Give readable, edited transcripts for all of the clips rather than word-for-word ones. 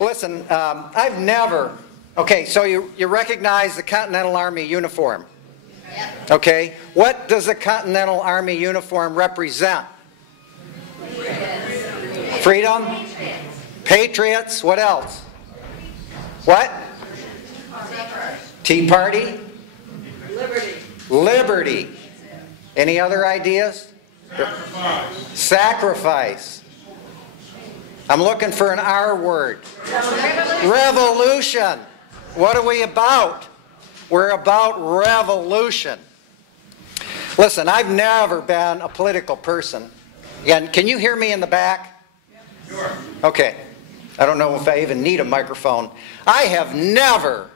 Listen, I've never, okay, so you recognize the Continental Army uniform. Okay, what does the Continental Army uniform represent? Freedom? Patriots? What else? What? Tea Party? Liberty. Liberty. Any other ideas? Sacrifice. Sacrifice. I'm looking for an R word. Revolution. What are we about? We're about revolution. Listen, I've never been a political person. Again, can you hear me in the back? Sure. Okay. I don't know if I even need a microphone. I have never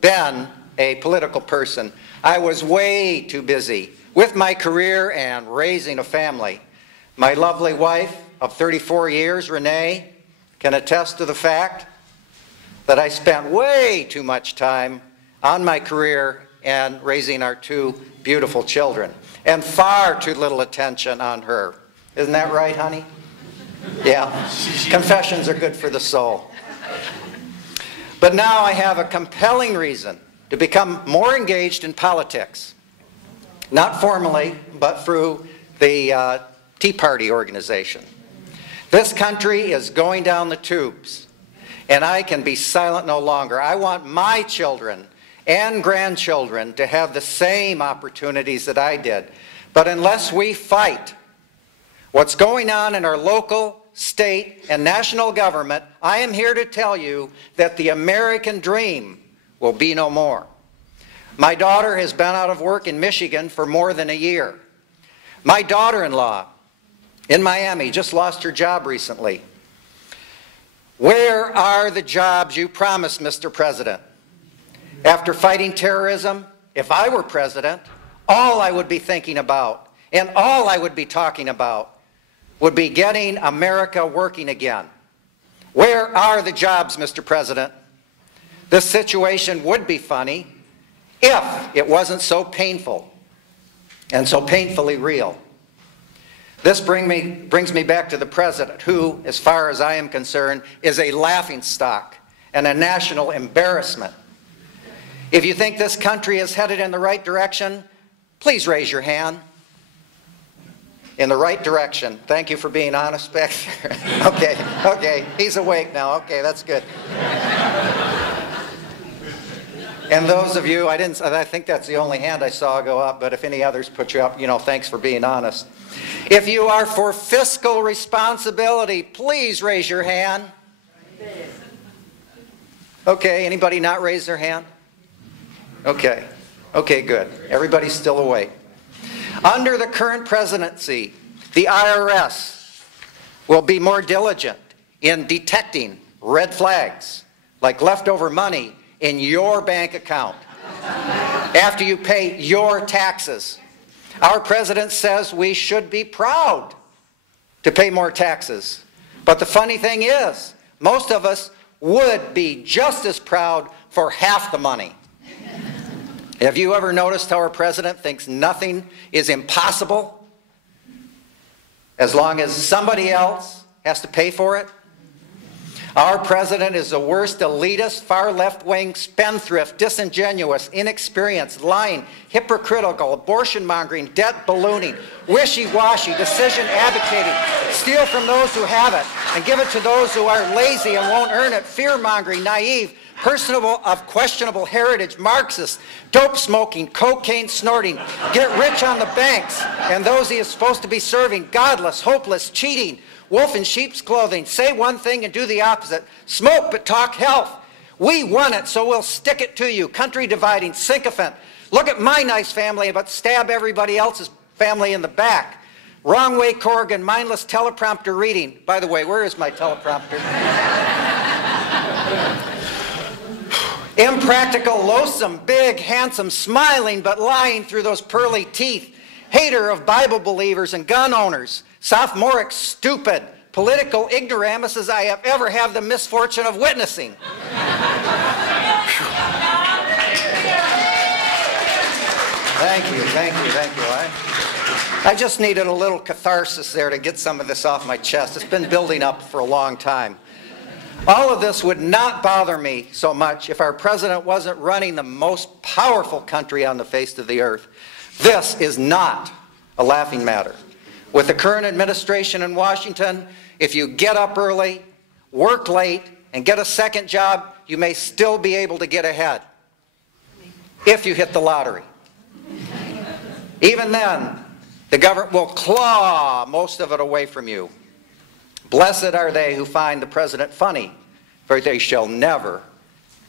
been a political person. I was way too busy with my career and raising a family. My lovely wife of 34 years, Renee, can attest to the fact that I spent way too much time on my career and raising our two beautiful children, and far too little attention on her. Isn't that right, honey? Yeah. Confessions are good for the soul. But now I have a compelling reason to become more engaged in politics. Not formally, but through the Tea Party organization. This country is going down the tubes, and I can be silent no longer. I want my children and grandchildren to have the same opportunities that I did. But unless we fight what's going on in our local, state, and national government, I am here to tell you that the American dream will be no more. My daughter has been out of work in Michigan for more than a year. My daughter-in-law in Miami just lost her job recently. Where are the jobs you promised, Mr. President? After fighting terrorism, if I were president, all I would be thinking about and all I would be talking about would be getting America working again. Where are the jobs, Mr. President? This situation would be funny if it wasn't so painful and so painfully real. This brings me back to the president, who, as far as I am concerned, is a laughingstock and a national embarrassment. If you think this country is headed in the right direction, please raise your hand. In the right direction. Thank you for being honest back there. Okay, he's awake now. Okay, that's good. And those of you, I think that's the only hand I saw go up, but if any others put you up, thanks for being honest. If you are for fiscal responsibility, please raise your hand. Okay, anybody not raise their hand? Okay, good. Everybody's still awake. Under the current presidency, the IRS will be more diligent in detecting red flags, like leftover money in your bank account after you pay your taxes. Our president says we should be proud to pay more taxes. But the funny thing is, most of us would be just as proud for half the money. Have you ever noticed how our president thinks nothing is impossible as long as somebody else has to pay for it? Our president is the worst elitist, far left-wing, spendthrift, disingenuous, inexperienced, lying, hypocritical, abortion-mongering, debt ballooning, wishy-washy, decision advocating, steal from those who have it and give it to those who are lazy and won't earn it, fear-mongering, naive, personable of questionable heritage, Marxist, dope-smoking, cocaine-snorting, get rich on the banks and those he is supposed to be serving, godless, hopeless, cheating, wolf in sheep's clothing, say one thing and do the opposite, smoke but talk health. We want it, so we'll stick it to you. Country dividing, sycophant. Look at my nice family, but stab everybody else's family in the back. Wrong way Corrigan, mindless teleprompter reading. By the way, where is my teleprompter? Impractical, loathsome, big, handsome, smiling but lying through those pearly teeth. Hater of Bible believers and gun owners. Sophomoric, stupid, political ignoramuses I have ever had the misfortune of witnessing. Thank you. I just needed a little catharsis there to get some of this off my chest. It's been building up for a long time. All of this would not bother me so much if our president wasn't running the most powerful country on the face of the earth. This is not a laughing matter. With the current administration in Washington, if you get up early, work late, and get a second job, you may still be able to get ahead if you hit the lottery. Even then, the government will claw most of it away from you. Blessed are they who find the president funny, for they shall never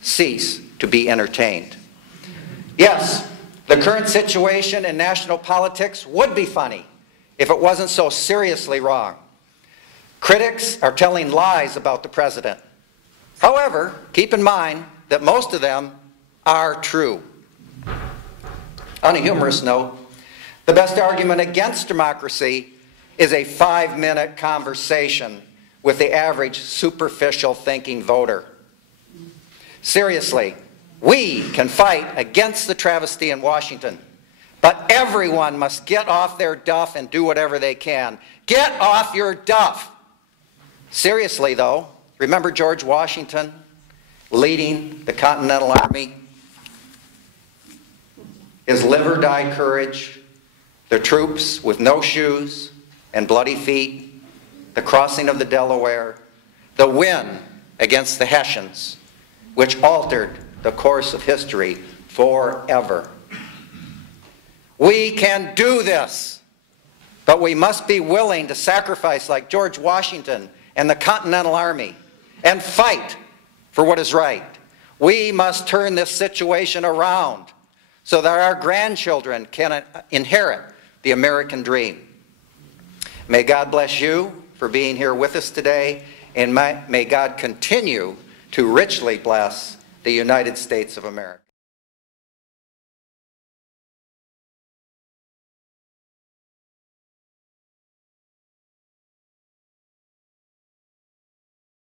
cease to be entertained. Yes, the current situation in national politics would be funny if it wasn't so seriously wrong. Critics are telling lies about the president. However, keep in mind that most of them are true. On a humorous note, the best argument against democracy is a 5-minute conversation with the average superficial thinking voter. Seriously, we can fight against the travesty in Washington, but everyone must get off their duff and do whatever they can. Get off your duff! Seriously though, remember George Washington leading the Continental Army? His live-or-die courage, the troops with no shoes and bloody feet, the crossing of the Delaware, the win against the Hessians, which altered the course of history forever. We can do this, but we must be willing to sacrifice like George Washington and the Continental Army and fight for what is right. We must turn this situation around so that our grandchildren can inherit the American dream. May God bless you for being here with us today, and may God continue to richly bless the United States of America.